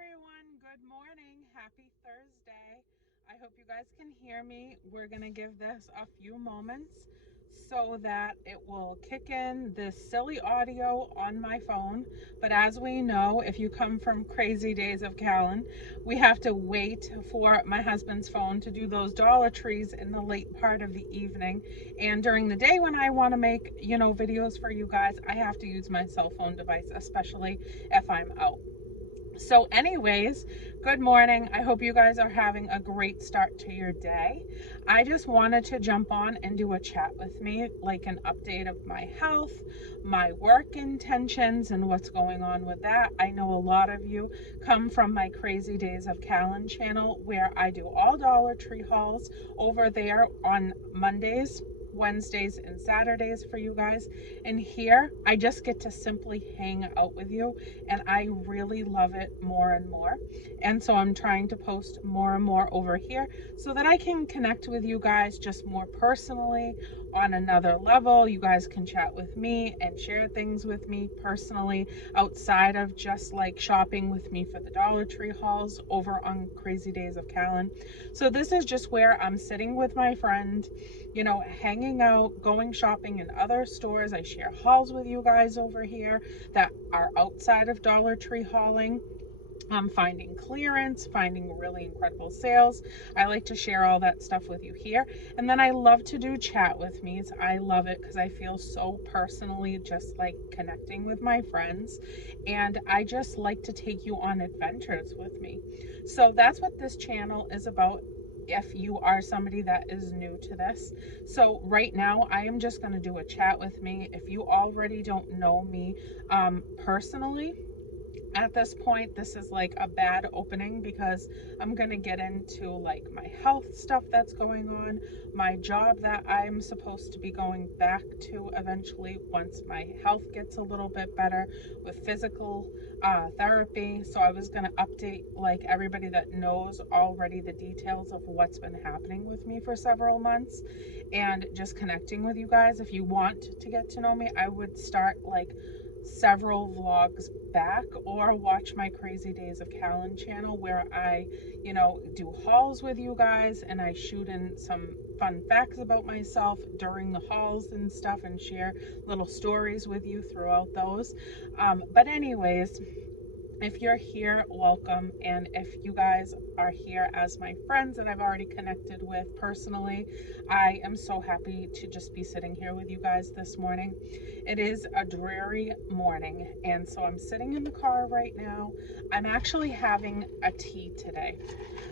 everyone. Good morning. Happy Thursday. I hope you guys can hear me. We're going to give this a few moments so that it will kick in this silly audio on my phone. But as we know, if you come from crazy days of Callan, we have to wait for my husband's phone to do those Dollar Trees in the late part of the evening. And during the day when I want to make, videos for you guys, I have to use my cell phone device, especially if I'm out. So, anyways, good morning. I hope you guys are having a great start to your day. I just wanted to jump on and do a chat with me, like an update of my health, my work intentions, and what's going on with that. I know a lot of you come from my Crazy Days of Callan channel, where I do all Dollar Tree hauls over there on Mondays, Wednesdays, and Saturdays for you guys. And here I just get to simply hang out with you, and I really love it more and more. And so I'm trying to post more and more over here so that I can connect with you guys just more personally on another level. You guys can chat with me and share things with me personally outside of just like shopping with me for the Dollar Tree hauls over on Crazy Days of Callan. So this is just where I'm sitting with my friend, hanging out, going shopping in other stores. I share hauls with you guys over here that are outside of Dollar Tree hauling. I'm finding clearance, finding really incredible sales. I like to share all that stuff with you here. And then I love to do chat with me. I love it because I feel so personally just like connecting with my friends. And I just like to take you on adventures with me. So that's what this channel is about, if you are somebody that is new to this. So right now I am just going to do a chat with me. If you already don't know me personally, at this point, this is like a bad opening because I'm going to get into like my health stuff that's going on, my job that I'm supposed to be going back to eventually once my health gets a little bit better with physical therapy. So I was going to update like everybody that knows already the details of what's been happening with me for several months, and just connecting with you guys. If you want to get to know me, I would start like several vlogs back, or watch my Crazy Days of Callan channel where I, do hauls with you guys, and I shoot in some fun facts about myself during the hauls and stuff, and share little stories with you throughout those. But anyways, if you're here, welcome. And if you guys are here as my friends that I've already connected with personally, I am so happy to just be sitting here with you guys this morning. It is a dreary morning, and so I'm sitting in the car right now. I'm actually having a tea today.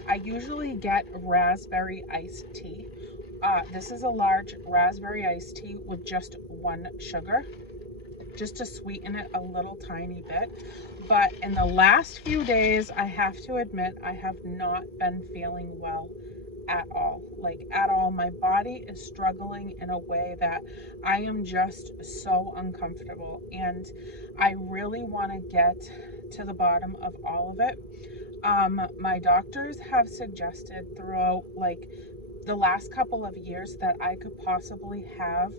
I usually get raspberry iced tea. This is a large raspberry iced tea with just one sugar, just to sweeten it a little tiny bit. But in the last few days, I have to admit, I have not been feeling well at all. Like at all. My body is struggling in a way that I am just so uncomfortable. And I really want to get to the bottom of all of it. My doctors have suggested throughout like the last couple of years that I could possibly have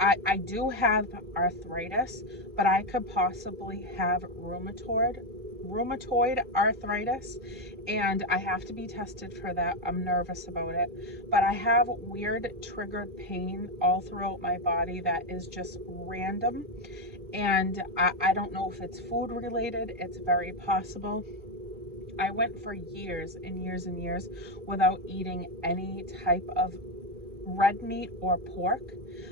I do have arthritis, but I could possibly have rheumatoid arthritis, and I have to be tested for that. I'm nervous about it, but I have weird triggered pain all throughout my body that is just random, and I don't know if it's food related. It's very possible. I went for years and years and years without eating any type of red meat or pork.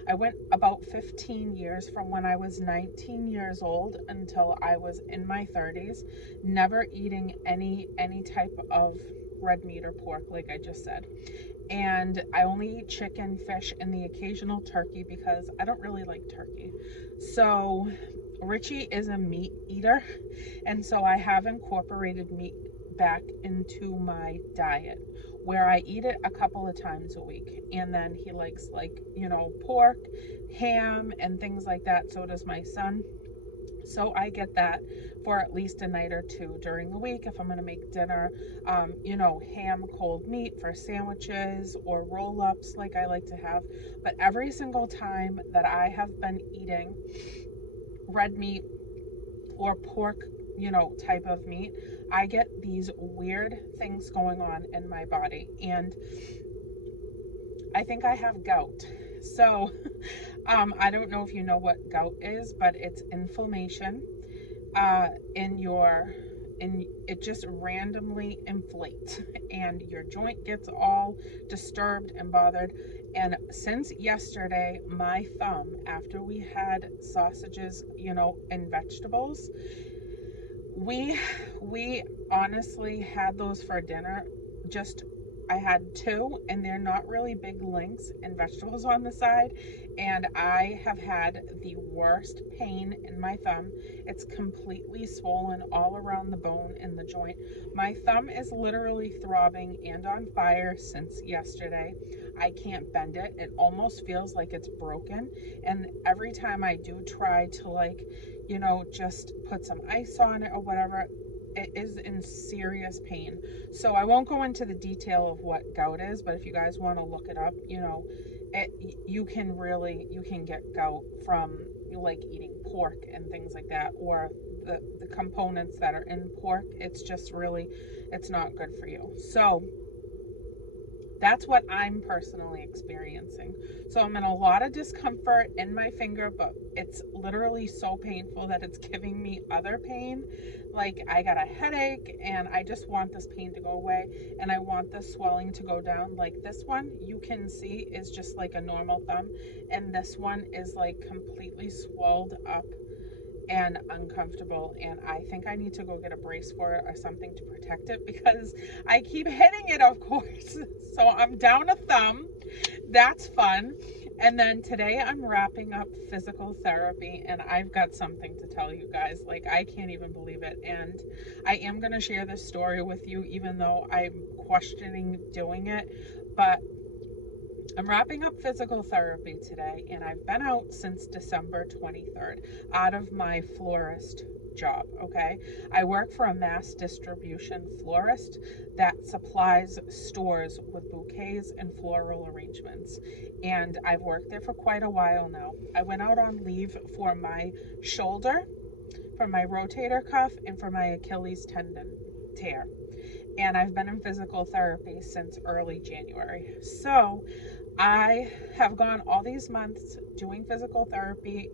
I went about 15 years from when I was 19 years old until I was in my 30s, never eating any type of red meat or pork, like I just said. And I only eat chicken, fish, and the occasional turkey because I don't really like turkey. So Richie is a meat eater, and so I have incorporated meat back into my diet, where I eat it a couple of times a week. And then he likes pork, ham, and things like that. So does my son. So I get that for at least a night or two during the week if I'm going to make dinner. Ham, cold meat for sandwiches or roll-ups like I like to have. But every single time that I have been eating red meat or pork, type of meat, I get these weird things going on in my body, and I think I have gout. So I don't know if you know what gout is, but it's inflammation in it just randomly inflates and your joint gets all disturbed and bothered. And since yesterday, my thumb, after we had sausages, and vegetables, we honestly had those for dinner. I had two, and they're not really big links and vegetables on the side, and I have had the worst pain in my thumb. It's completely swollen all around the bone in the joint. My thumb is literally throbbing and on fire since yesterday. I can't bend it. It almost feels like it's broken, and every time I do try to just put some ice on it or whatever, it is in serious pain. So I won't go into the detail of what gout is, but if you guys want to look it up, you can get gout from like eating pork and things like that, or the components that are in pork. It's just really, it's not good for you. So that's what I'm personally experiencing. So I'm in a lot of discomfort in my finger, but it's literally so painful that it's giving me other pain. Like, I got a headache, and I just want this pain to go away, and I want the swelling to go down. Like this one, you can see, is just like a normal thumb, and this one is like completely swelled up and uncomfortable, and I think I need to go get a brace for it or something to protect it, because I keep hitting it, of course. So I'm down a thumb. That's fun. And then today I'm wrapping up physical therapy, and I've got something to tell you guys. Like, I can't even believe it. And I am going to share this story with you, even though I'm questioning doing it. But I'm wrapping up physical therapy today, and I've been out since December 23rd out of my florist job, okay? I work for a mass distribution florist that supplies stores with bouquets and floral arrangements, and I've worked there for quite a while now. I went out on leave for my shoulder, for my rotator cuff, and for my Achilles tendon tear, and I've been in physical therapy since early January. So I have gone all these months doing physical therapy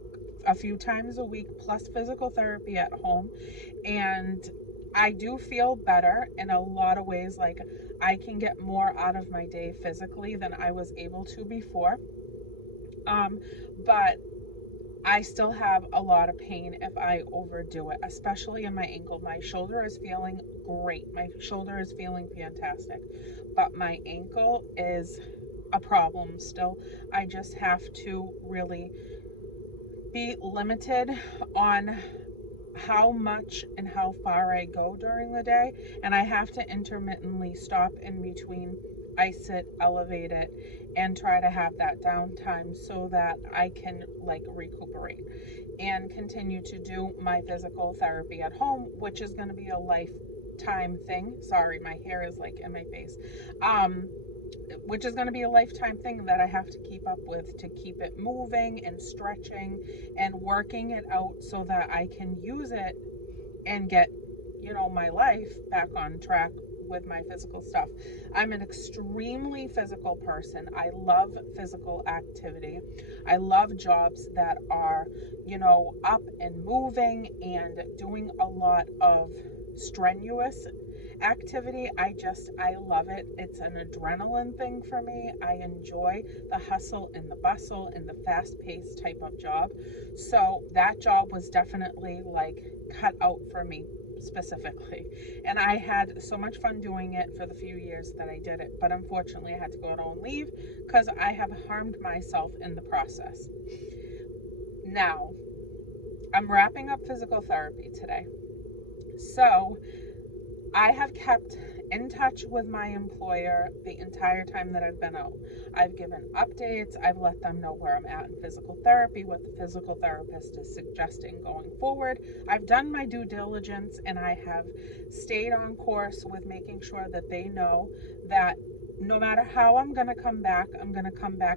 a few times a week, plus physical therapy at home, and I do feel better in a lot of ways. Like, I can get more out of my day physically than I was able to before, but I still have a lot of pain if I overdo it, especially in my ankle. My shoulder is feeling great. My shoulder is feeling fantastic, but my ankle is a problem still. I just have to really be limited on how much and how far I go during the day, and I have to intermittently stop in between, ice it, elevate it, and try to have that downtime so that I can recuperate and continue to do my physical therapy at home, which is going to be a lifetime thing. Sorry, my hair is in my face. Which is going to be a lifetime thing that I have to keep up with, to keep it moving and stretching and working it out so that I can use it and get, my life back on track with my physical stuff. I'm an extremely physical person. I love physical activity. I love jobs that are, up and moving and doing a lot of strenuous activity. I love it. It's an adrenaline thing for me. I enjoy the hustle and the bustle and the fast-paced type of job. So that job was definitely cut out for me specifically, and I had so much fun doing it for the few years that I did it. But unfortunately, I had to go out on leave because I have harmed myself in the process. Now I'm wrapping up physical therapy today, so I have kept in touch with my employer the entire time that I've been out. I've given updates. I've let them know where I'm at in physical therapy, what the physical therapist is suggesting going forward. I've done my due diligence, and I have stayed on course with making sure that they know that no matter how I'm going to come back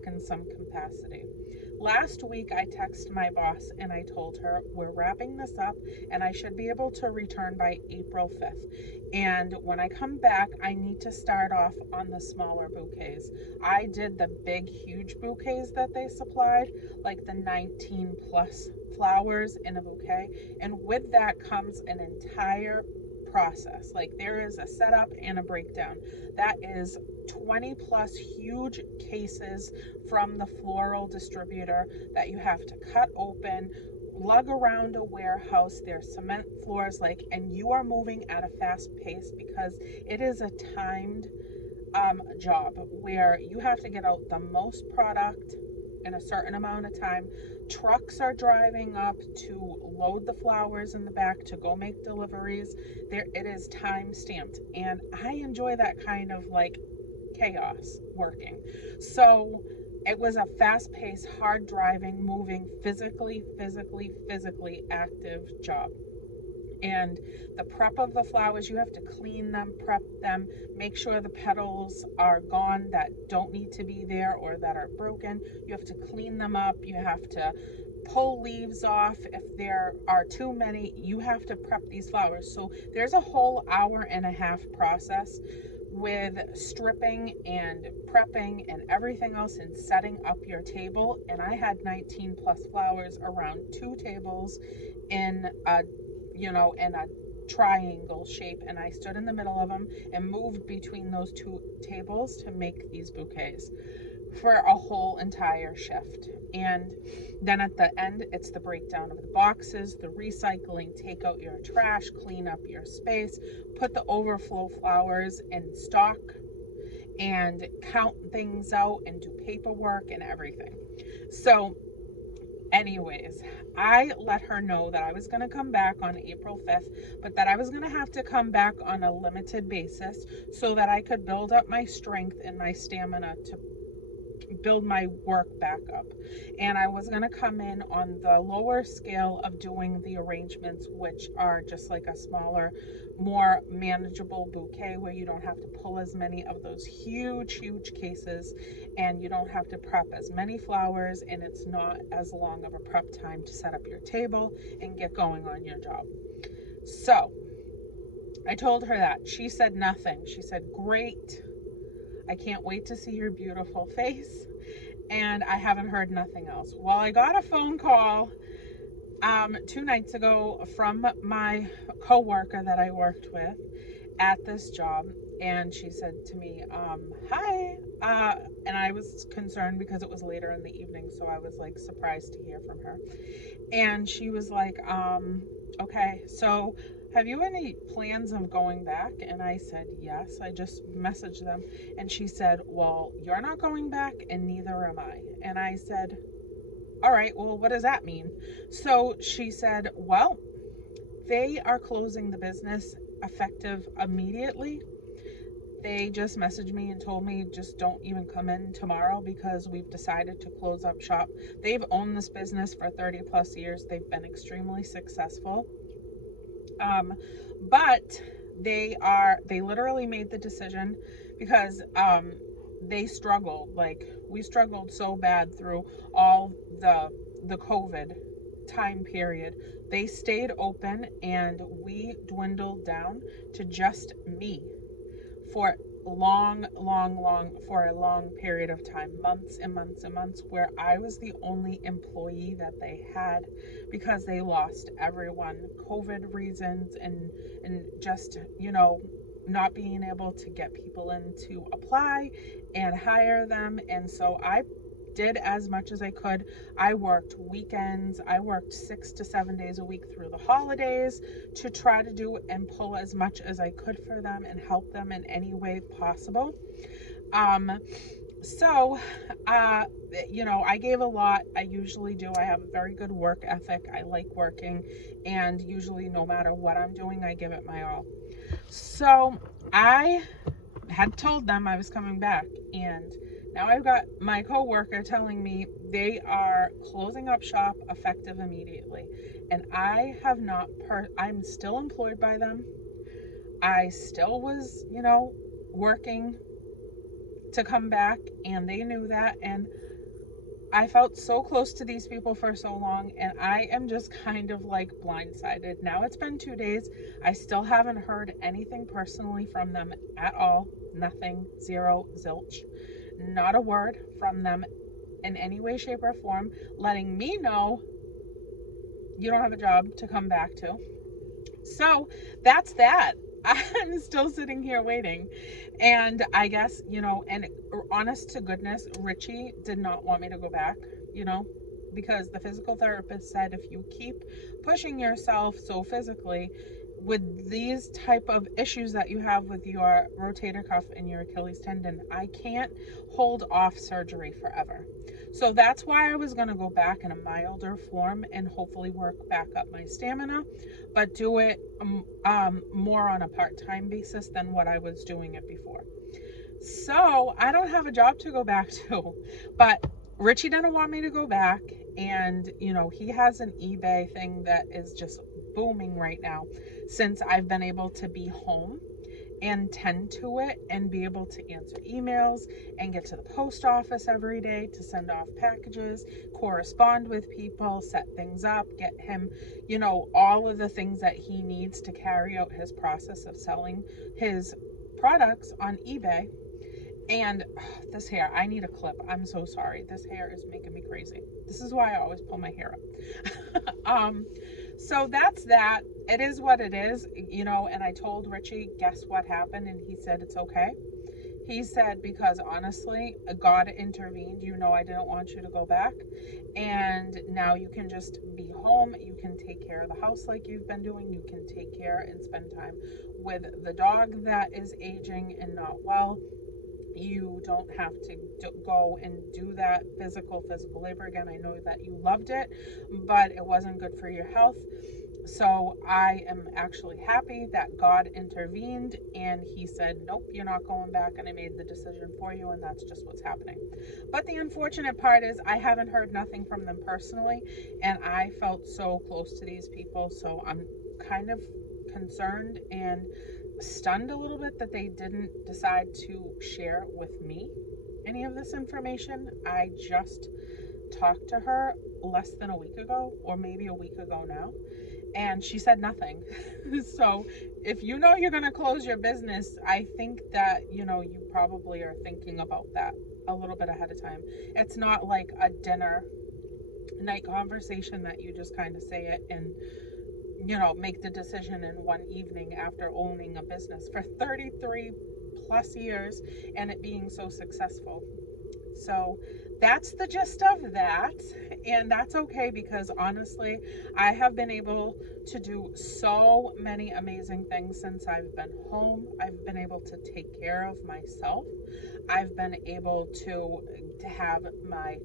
in some capacity. last week I texted my boss and I told her we're wrapping this up and I should be able to return by April 5th. And when I come back, I need to start off on the smaller bouquets. I did the big, huge bouquets that they supplied, like the 19 plus flowers in a bouquet. And with that comes an entire process. Like there is a setup and a breakdown. That is 20 plus huge cases from the floral distributor that you have to cut open, lug around a warehouse. There's cement floors, like, and you are moving at a fast pace because it is a timed job where you have to get out the most product in a certain amount of time. Trucks are driving up to load the flowers in the back to go make deliveries. There, it is time stamped, and I enjoy that kind of like chaos working. So it was a fast-paced, hard driving, moving, physically active job. And the prep of the flowers, you have to clean them, prep them, make sure the petals are gone that don't need to be there or that are broken. You have to clean them up. You have to pull leaves off. If there are too many, you have to prep these flowers. So there's a whole hour-and-a-half process with stripping and prepping and everything else and setting up your table. And I had 19 plus flowers around 2 tables in a in a triangle shape, and I stood in the middle of them and moved between those 2 tables to make these bouquets for a whole entire shift. And then at the end, it's the breakdown of the boxes, the recycling, take out your trash, clean up your space, put the overflow flowers in stock, and count things out and do paperwork and everything. So anyways, I let her know that I was going to come back on April 5th, but that I was going to have to come back on a limited basis so that I could build up my strength and my stamina to build my work back up. And I was going to come in on the lower scale of doing the arrangements, which are just like a smaller, more manageable bouquet where you don't have to pull as many of those huge cases, and you don't have to prep as many flowers, and it's not as long of a prep time to set up your table and get going on your job. So I told her that. She said nothing. She said, great. I can't wait to see your beautiful face. And I haven't heard nothing else. Well, I got a phone call 2 nights ago from my coworker that I worked with at this job. And she said to me, hi. And I was concerned because it was later in the evening. So I was like surprised to hear from her. And she was like, okay, so have you any plans of going back? And I said, yes, I just messaged them. And she said, well, you're not going back and neither am I. And I said, all right, well, what does that mean? So she said, well, they are closing the business effective immediately. They just messaged me and told me just don't even come in tomorrow because we've decided to close up shop. They've owned this business for 30 plus years. They've been extremely successful. But they literally made the decision because they struggled. Like, we struggled so bad through all the COVID time period. They stayed open and we dwindled down to just me for a long period of time, months and months, where I was the only employee that they had because they lost everyone, COVID reasons and just, not being able to get people in to apply and hire them. And so I did as much as I could. I worked weekends. I worked 6 to 7 days a week through the holidays to try to do and pull as much as I could for them and help them in any way possible. I gave a lot. I usually do. I have a very good work ethic. I like working, and usually no matter what I'm doing, I give it my all. So I had told them I was coming back, and now I've got my coworker telling me they are closing up shop effective immediately. And I have not, I'm still employed by them. I still was, working to come back, and they knew that. And I felt so close to these people for so long, and I am just kind of like blindsided. Now it's been 2 days. I still haven't heard anything personally from them at all. Nothing, zero, zilch. Not a word from them in any way, shape, or form, letting me know you don't have a job to come back to. So that's that. I'm still sitting here waiting. And I guess, and honest to goodness, Richie did not want me to go back, because the physical therapist said if you keep pushing yourself so physically with these type of issues that you have with your rotator cuff and your Achilles tendon, I can't hold off surgery forever. So that's why I was going to go back in a milder form and hopefully work back up my stamina, but do it more on a part-time basis than what I was doing it before. So I don't have a job to go back to, but Richie didn't want me to go back. And, he has an eBay thing that is just booming right now since I've been able to be home and tend to it and be able to answer emails and get to the post office every day to send off packages, correspond with people, set things up, get him, all of the things that he needs to carry out his process of selling his products on eBay. And this hair, I need a clip. I'm so sorry. This hair is making me crazy. This is why I always pull my hair up. So that's that. It is what it is, and I told Richie, guess what happened? And he said, it's okay. He said, because honestly, God intervened. I didn't want you to go back. And now you can just be home. You can take care of the house like you've been doing. You can take care and spend time with the dog that is aging and not well. You don't have to go and do that physical labor again. I know that you loved it, but it wasn't good for your health. So I am actually happy that God intervened and he said, nope, you're not going back, and I made the decision for you, and that's just what's happening. But the unfortunate part is I haven't heard nothing from them personally, and I felt so close to these people, so I'm kind of concerned and stunned a little bit that they didn't decide to share with me any of this information. I just talked to her less than a week ago, or maybe a week ago now, and she said nothing. So if you're going to close your business, I think that you probably are thinking about that a little bit ahead of time. It's not like a dinner night conversation that you just kind of say it and make the decision in one evening after owning a business for 33 plus years and it being so successful. So that's the gist of that, and that's okay, because honestly, I have been able to do so many amazing things since I've been home. I've been able to take care of myself. I've been able to have my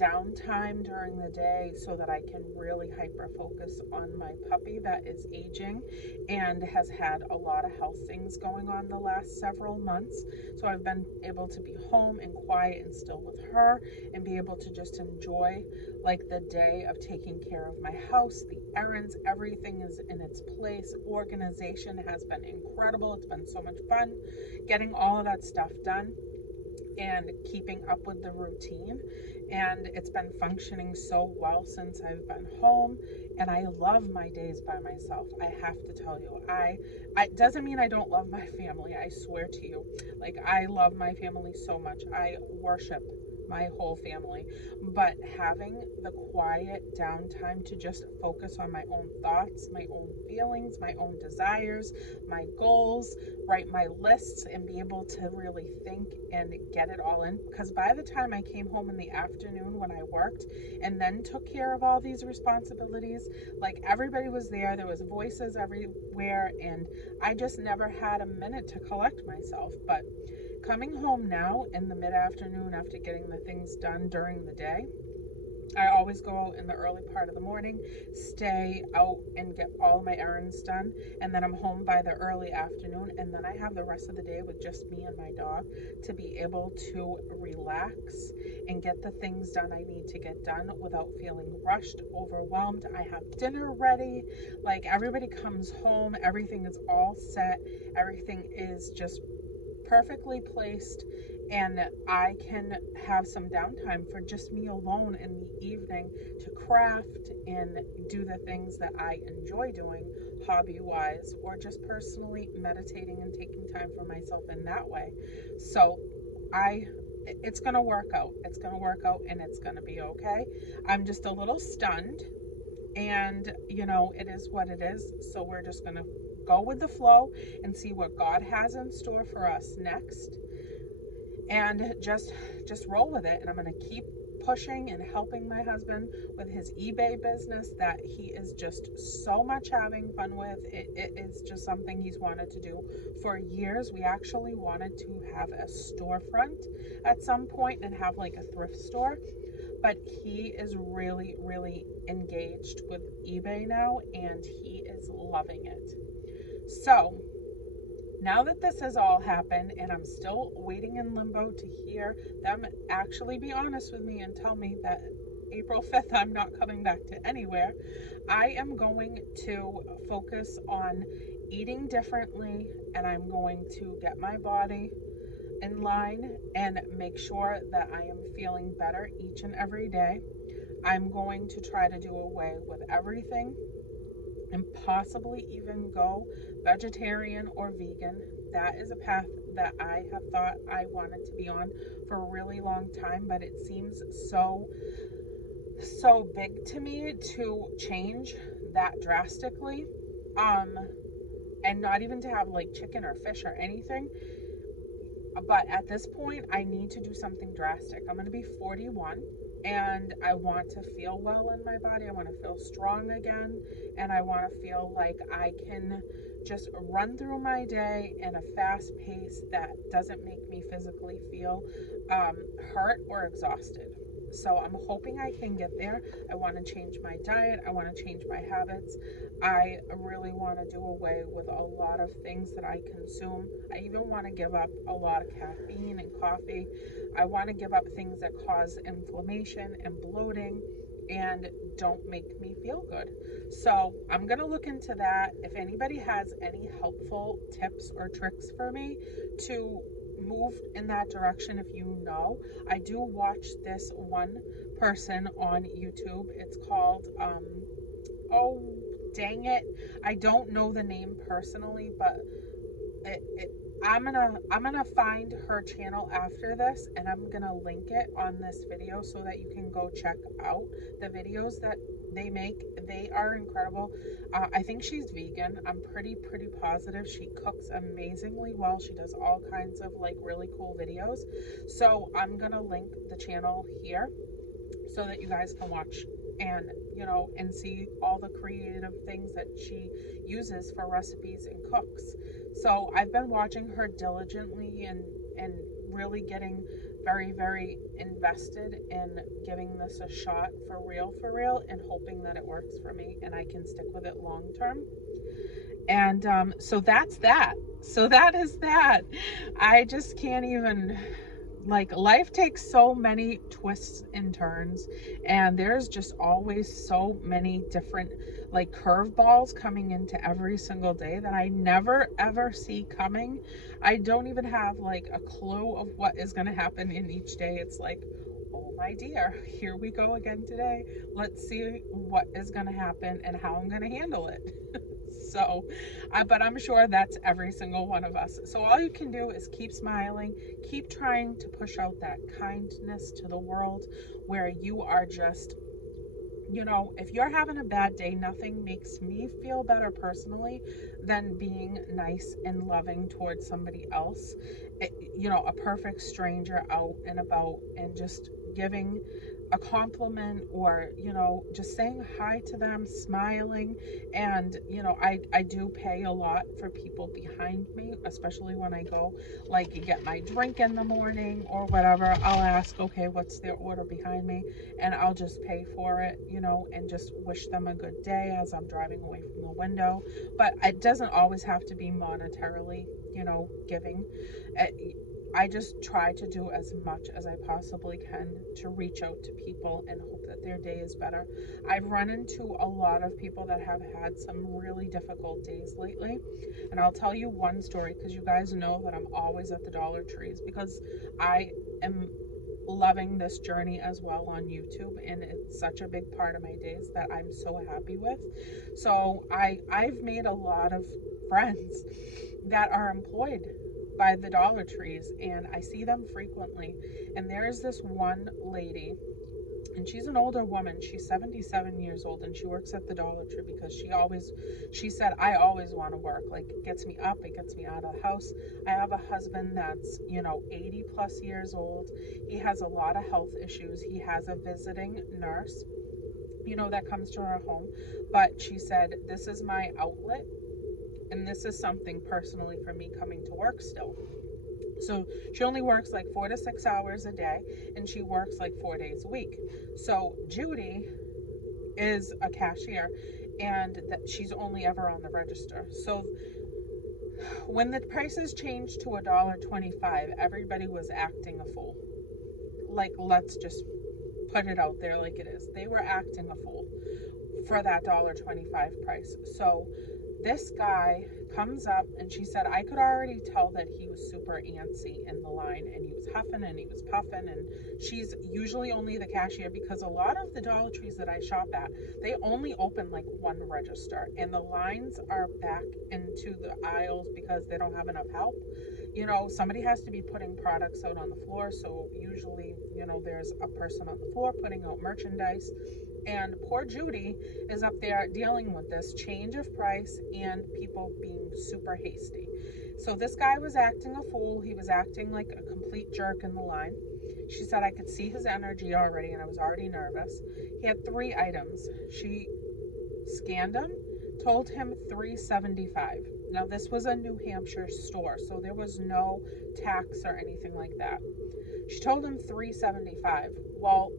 downtime during the day so that I can really hyper focus on my puppy that is aging and has had a lot of health things going on the last several months. So I've been able to be home and quiet and still with her and be able to just enjoy like the day of taking care of my house, the errands, everything is in its place. Organization has been incredible. It's been so much fun getting all of that stuff done and keeping up with the routine, and it's been functioning so well since I've been home, and I love my days by myself. I have to tell you, I doesn't mean I don't love my family. I swear to you, like, I love my family so much. I worship my whole family, but having the quiet downtime to just focus on my own thoughts, my own feelings, my own desires, my goals, write my lists, and be able to really think and get it all in. Because by the time I came home in the afternoon when I worked and then took care of all these responsibilities, like, everybody was there was voices everywhere, and I just never had a minute to collect myself. But coming home now in the mid-afternoon after getting the things done during the day, I always go out in the early part of the morning, stay out and get all my errands done, and then I'm home by the early afternoon, and then I have the rest of the day with just me and my dog to be able to relax and get the things done I need to get done without feeling rushed, overwhelmed. I have dinner ready, like, everybody comes home, everything is all set, everything is just perfectly placed, and I can have some downtime for just me alone in the evening to craft and do the things that I enjoy doing hobby-wise, or just personally meditating and taking time for myself in that way. So it's going to work out. It's going to work out and it's going to be okay. I'm just a little stunned, and it is what it is. So we're just going to go with the flow and see what God has in store for us next, and just roll with it. And I'm going to keep pushing and helping my husband with his eBay business that he is just so much having fun with. It is just something he's wanted to do for years. We actually wanted to have a storefront at some point and have like a thrift store, but he is really, really engaged with eBay now, and he is loving it. So now that this has all happened, and I'm still waiting in limbo to hear them actually be honest with me and tell me that April 5th I'm not coming back to anywhere, I am going to focus on eating differently, and I'm going to get my body in line and make sure that I am feeling better each and every day. I'm going to try to do away with everything and possibly even go vegetarian or vegan. That is a path that I have thought I wanted to be on for a really long time, but it seems so big to me to change that drastically, and not even to have like chicken or fish or anything. But at this point, I need to do something drastic. I'm going to be 41, and I want to feel well in my body. I want to feel strong again, and I want to feel like I can just run through my day in a fast pace that doesn't make me physically feel hurt or exhausted. So I'm hoping I can get there. I want to change my diet. I want to change my habits. I really want to do away with a lot of things that I consume. I even want to give up a lot of caffeine and coffee. I want to give up things that cause inflammation and bloating and don't make me feel good. So I'm going to look into that. If anybody has any helpful tips or tricks for me to move in that direction, if you know, I do watch this one person on YouTube. It's called oh dang it, I don't know the name personally, but I'm gonna find her channel after this, and I'm gonna link it on this video so that you can go check out the videos that they make. They are incredible. I think she's vegan. I'm pretty positive. She cooks amazingly well. She does all kinds of like really cool videos. So I'm gonna link the channel here so that you guys can watch and and see all the creative things that she uses for recipes and cooks. So I've been watching her diligently and really getting very invested in giving this a shot for real, and hoping that it works for me and I can stick with it long term. And so that's that. So that is that. I just can't even, like, life takes so many twists and turns, and there's just always so many different like curveballs coming into every single day that I never ever see coming. I don't even have like a clue of what is going to happen in each day. It's like, oh my dear, here we go again today. Let's see what is going to happen and how I'm going to handle it. So, but I'm sure that's every single one of us. So all you can do is keep smiling, keep trying to push out that kindness to the world, where you are just, if you're having a bad day, nothing makes me feel better personally than being nice and loving towards somebody else. A perfect stranger out and about, and just giving a compliment, or just saying hi to them, smiling. And I do pay a lot for people behind me, especially when I go like get my drink in the morning or whatever. I'll ask, okay, what's their order behind me, and I'll just pay for it, and just wish them a good day as I'm driving away from the window. But it doesn't always have to be monetarily giving. I just try to do as much as I possibly can to reach out to people and hope that their day is better. I've run into a lot of people that have had some really difficult days lately. And I'll tell you one story, because you guys know that I'm always at the Dollar Trees, because I am loving this journey as well on YouTube, and it's such a big part of my days that I'm so happy with. So I've made a lot of friends that are employed by the Dollar Trees, and I see them frequently. And there's this one lady, and she's an older woman. She's 77 years old, and she works at the Dollar Tree because she said, I always want to work. Like, it gets me up, it gets me out of the house. I have a husband that's, 80 plus years old. He has a lot of health issues. He has a visiting nurse, that comes to her home. But she said, this is my outlet, and this is something personally for me coming to work still. So she only works like 4 to 6 hours a day, and she works like 4 days a week. So Judy is a cashier, and that she's only ever on the register. So when the prices changed to $1.25, everybody was acting a fool. Like, let's just put it out there like it is. They were acting a fool for that $1.25 price. So this guy comes up, and she said, I could already tell that he was super antsy in the line, and he was huffing and he was puffing. And she's usually only the cashier, because a lot of the Dollar Trees that I shop at, they only open like one register, and the lines are back into the aisles because they don't have enough help. Somebody has to be putting products out on the floor. So usually, there's a person on the floor putting out merchandise. And poor Judy is up there dealing with this change of price and people being super hasty. So this guy was acting a fool. He was acting like a complete jerk in the line. She said, I could see his energy already, and I was already nervous. He had 3 items. She scanned them, told him $3.75. Now, this was a New Hampshire store, so there was no tax or anything like that. She told him $3.75. Well,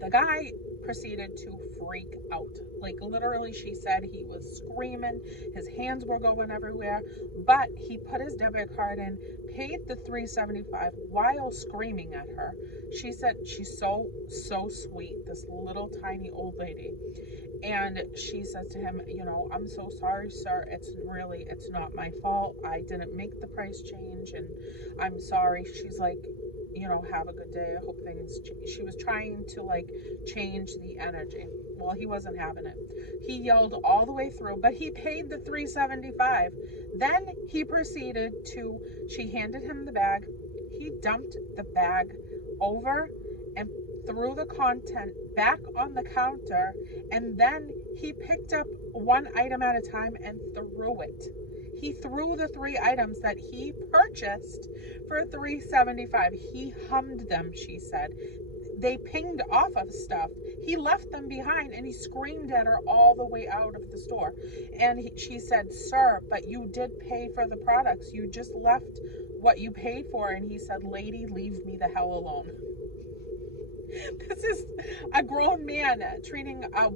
the guy proceeded to freak out. Like, literally, she said he was screaming, his hands were going everywhere, but he put his debit card in, paid the $3.75 while screaming at her. She said she's so sweet, this little tiny old lady. And she said to him, I'm so sorry, sir. It's not my fault. I didn't make the price change, and I'm sorry. She's like, have a good day. I hope things she was trying to like change the energy. Well, he wasn't having it. He yelled all the way through, but he paid the $3.75. Then he proceeded to, she handed him the bag. He dumped the bag over and threw the content back on the counter, and then he picked up one item at a time and threw it. He threw the 3 items that he purchased for $3.75. He hummed them, she said. They pinged off of stuff. He left them behind, and he screamed at her all the way out of the store. And she said, sir, but you did pay for the products. You just left what you paid for. And he said, lady, leave me the hell alone. This is a grown man treating a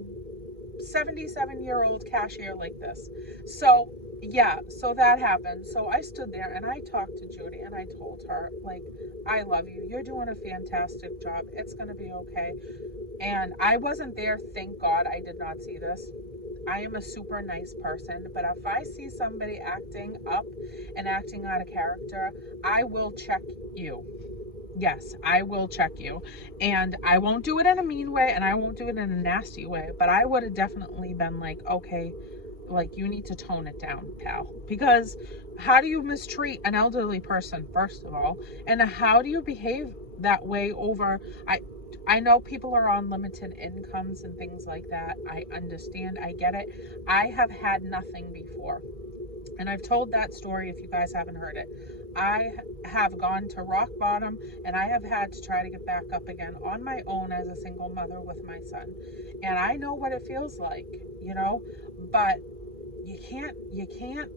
77-year-old cashier like this. So yeah, so that happened. So I stood there and I talked to Judy, and I told her, like, I love you. You're doing a fantastic job. It's going to be okay. And I wasn't there. Thank God I did not see this. I am a super nice person, but if I see somebody acting up and acting out of character, I will check you. Yes, I will check you. And I won't do it in a mean way, and I won't do it in a nasty way, but I would have definitely been like, okay, like, you need to tone it down, pal. Because how do you mistreat an elderly person, first of all? And how do you behave that way over... I know people are on limited incomes and things like that. I understand. I get it. I have had nothing before. And I've told that story if you guys haven't heard it. I have gone to rock bottom, and I have had to try to get back up again on my own as a single mother with my son. And I know what it feels like, but you can't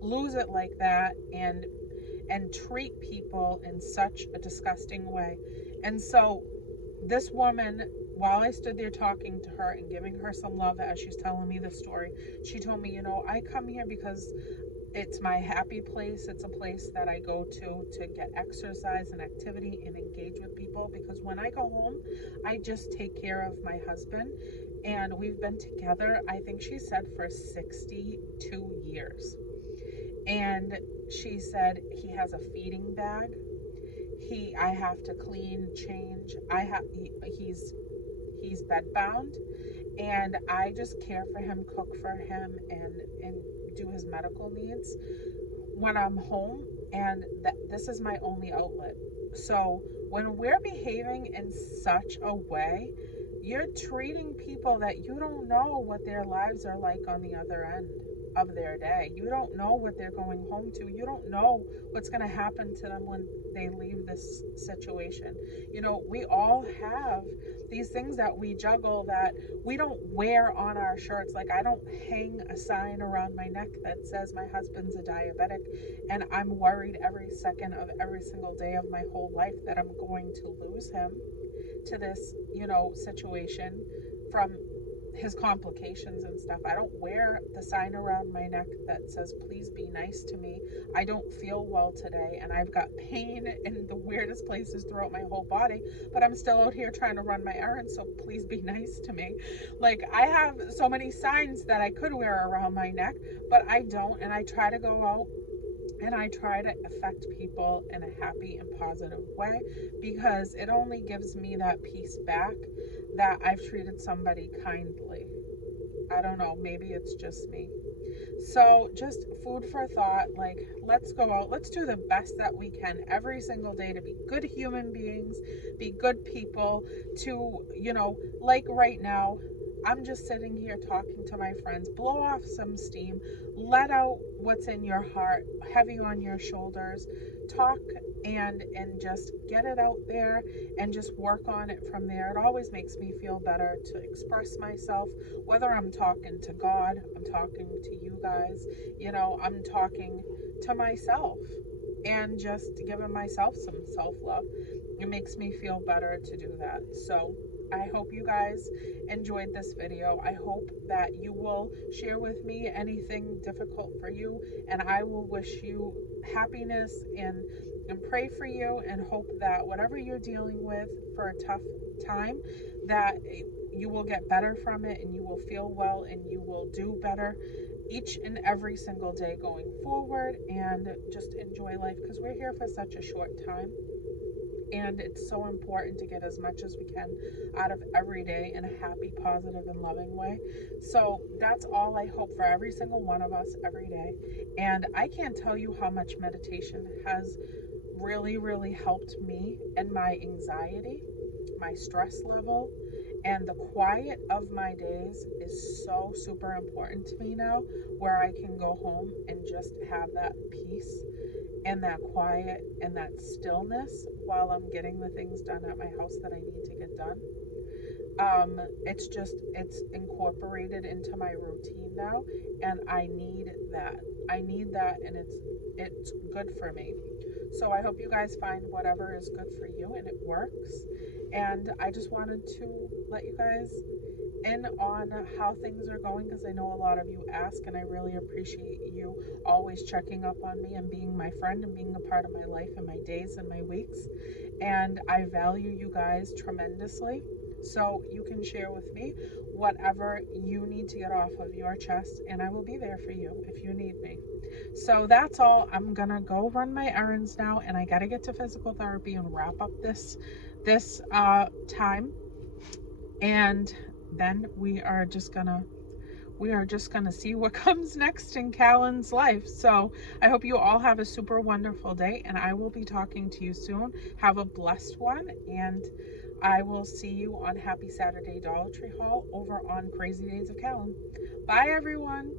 lose it like that and treat people in such a disgusting way. And so this woman, while I stood there talking to her and giving her some love as she's telling me the story, she told me, I come here because It's my happy place. It's a place that I go to get exercise and activity and engage with people, because when I go home, I just take care of my husband. And we've been together, I think she said, for 62 years. And she said he has a feeding bag. I have to clean, change. He's bedbound, and I just care for him, cook for him, and do his medical needs when I'm home. And this is my only outlet. So when we're behaving in such a way, you're treating people that you don't know what their lives are like on the other end of their day. You don't know what they're going home to. You don't know what's going to happen to them when they leave this situation. You know, we all have these things that we juggle that we don't wear on our shirts. Like, I don't hang a sign around my neck that says my husband's a diabetic, and I'm worried every second of every single day of my whole life that I'm going to lose him to this, situation from his complications and stuff. I don't wear the sign around my neck that says, please be nice to me. I don't feel well today, and I've got pain in the weirdest places throughout my whole body, but I'm still out here trying to run my errands, so please be nice to me. Like, I have so many signs that I could wear around my neck, but I don't, and I try to go out and I try to affect people in a happy and positive way, because it only gives me that peace back that I've treated somebody kindly. I don't know, maybe it's just me. So just food for thought. Like, let's go out, let's do the best that we can every single day to be good human beings, be good people, to, like right now, I'm just sitting here talking to my friends. Blow off some steam, let out what's in your heart, heavy on your shoulders. Talk and just get it out there and just work on it from there. It always makes me feel better to express myself, whether I'm talking to God, I'm talking to you guys, I'm talking to myself, and just giving myself some self-love. It makes me feel better to do that. So I hope you guys enjoyed this video. I hope that you will share with me anything difficult for you, and I will wish you happiness and pray for you, and hope that whatever you're dealing with for a tough time, that you will get better from it, and you will feel well, and you will do better each and every single day going forward, and just enjoy life, because we're here for such a short time. And it's so important to get as much as we can out of every day in a happy, positive, and loving way. So that's all I hope for every single one of us every day. And I can't tell you how much meditation has really, really helped me and my anxiety, my stress level, and the quiet of my days is so super important to me now, where I can go home and just have that peace and that quiet and that stillness while I'm getting the things done at my house that I need to get done. It's incorporated into my routine now, and I need that. And it's good for me. So I hope you guys find whatever is good for you and it works. And I just wanted to let you guys in on how things are going, because I know a lot of you ask, and I really appreciate you always checking up on me and being my friend and being a part of my life and my days and my weeks. And I value you guys tremendously. So you can share with me whatever you need to get off of your chest, and I will be there for you if you need me. So that's all. I'm gonna go run my errands now, and I gotta get to physical therapy and wrap up this time, and then we are just gonna see what comes next in Callan's life. So I hope you all have a super wonderful day, and I will be talking to you soon. Have a blessed one, and I will see you on Happy Saturday Dollar Tree Haul over on Crazy Days of Callan. Bye, everyone.